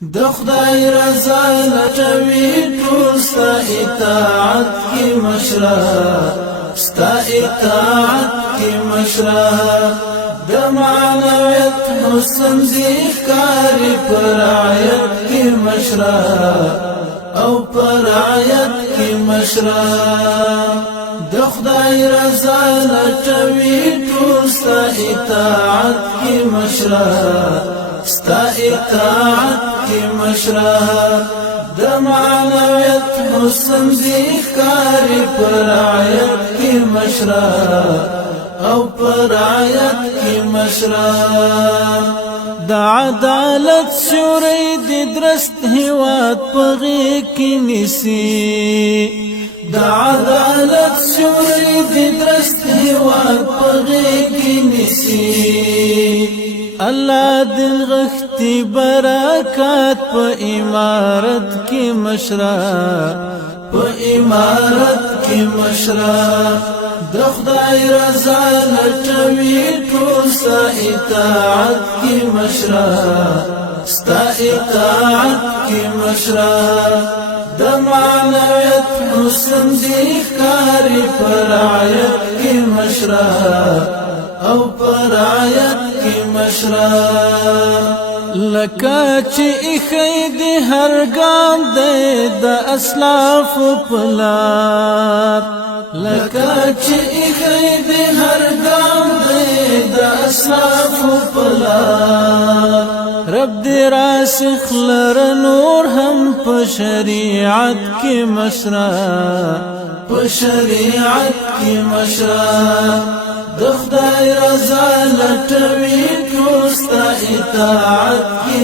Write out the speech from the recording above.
د خدای رضا لټوي ټول ستا اطاعت کی مشره ستا اطاعت کی مشره د معنویت حسن ذکر پرایت کی مشره او پرایت کی مشره د خدای رضا لټوي ټول ستا اطاعت کی مشره ستا اطاعت کی مشره د معنویت حسن ذکر پرایت کی مشره او پرایت کی مشره د عدالت شوري د درست هواد پغې کې نسی د عدالت شوري د درست هواد پغې کې نسی الله دل غختی برکات په امارت کې مشره په امارت کې مشره د خدای رضا لټوي ټول ستا اطاعت کې مشره ستا اطاعت کې مشره د معنویت حسن ذکر پرایت کې مشره او پرایت کی مشره لکه چې اخید هر ګام د اسلاف پلار لکه چې اخید هر ګام د اسلاف پلار رب دې راسخ لر نور هم په شریعت کې مشره په شریعت کې مشره د خدای رضا لټوي ټول ستا اطاعت کی